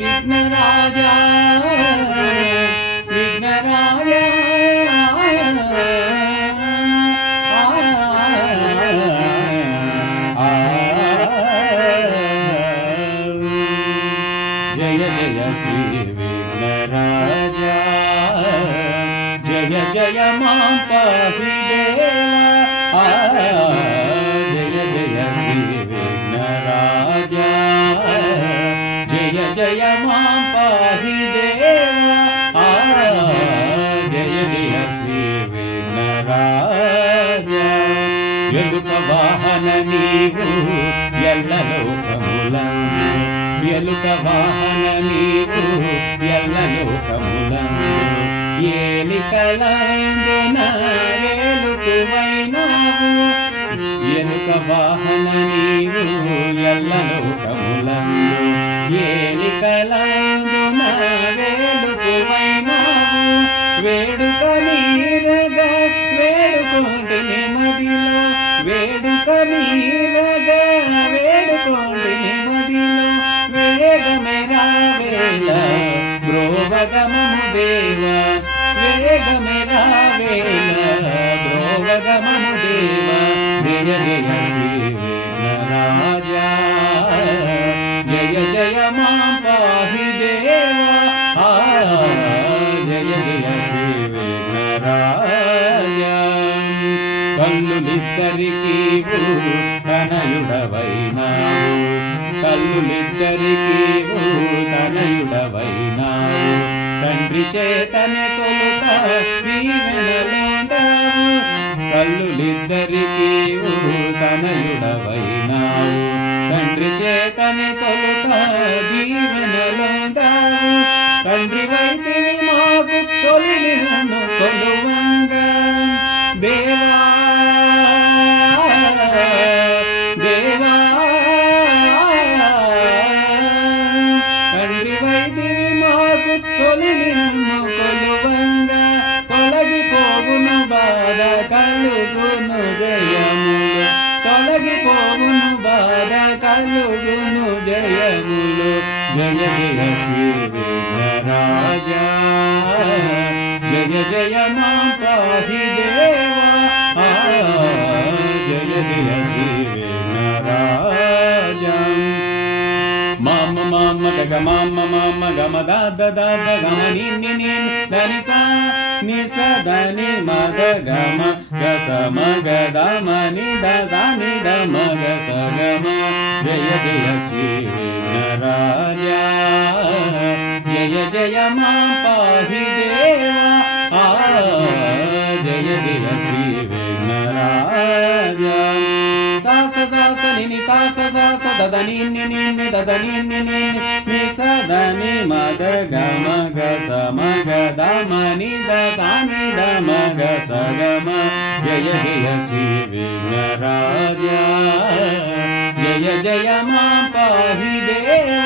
విఘ్నరాజా విఘ్నరాజా జయ జయ శ్రీ విఘ్నరాజా జయ జయ మాం పాహి దేవా జయ జయ శ్రీ విఘ్నరాజా జయ జయ మాం పాహి దేవా జయ జయ శ్రీ విఘ్నరాజా ఎలుక వాహన నీవు ఎల్ల లోకములందు ఎలుక వాహన నీవు ఎల్ల లోకములందు ఏలికలందున వేలుకువైనావు ఎలుక వాహన నీవు ఎల్ల లోకములందు ఏలికలందున వేలుకువైనావు వేడుక నీరగా వేడుకోండి మదిలో వేడుక నీరగా వేడుకోండి మదిలో వేగమెరా వేళ బ్రోవగమము దేవా వేగమెరా వేళ బ్రోవగమము దేవా జయ జయ శ్రీ విఘ్నరాజా జయ జయ మాం పాహి దేవా జయ జయ శ్రీ విఘ్నరాజా కల్లులిద్దరికీ తనయుడవైనావు కల్లులిద్దరికీ తనయుడవైనావు తండ్రి చేతనే తొలుత దీవెనలుంటావు కల్లులిద్దరికీ తనయుడవైనావు తండ్రి చేతనే తొలుత దీవెనలుంటావు తండ్రి వైతిని మాకు తొలి నిన్ను కొలువంగా దేవా దేవా తండ్రి వైతిని మాకు తొలి నిన్ను కొలువంగా తొలగిపోవును బాధ కలుగును జయములు తొలగిపోవును బాధ కలుగును జయములు జయ జయ శ్రీ విఘ్నరాజా జయ జయ మాం పాహి దేవా జయ జయ శ్రీ విఘ్నరాజా మామ మామ గగ మామ మామ గమ దాద దాద గమ నిన్ని నిన్ దని సా ని స దని మగ గమ గ స మగ దమ ని ద స ని ద మగ స గమ జయ జయ శ్రీ విఘ్నరాజా జయ జయ మాం పాహి దేవా జయ జయ శ్రీ విఘ్నరాజా సా స సా స ని ని సా స సా స ద ద ని ని ని ని ద ద ని ని ని ని స ద ని మ ద గ మ గ స మ గ ద మ ని ద స ని ద మ గ స గ మ జయ జయ శ్రీ విఘ్నరాజా జయ జయ మాం పాహి దేవా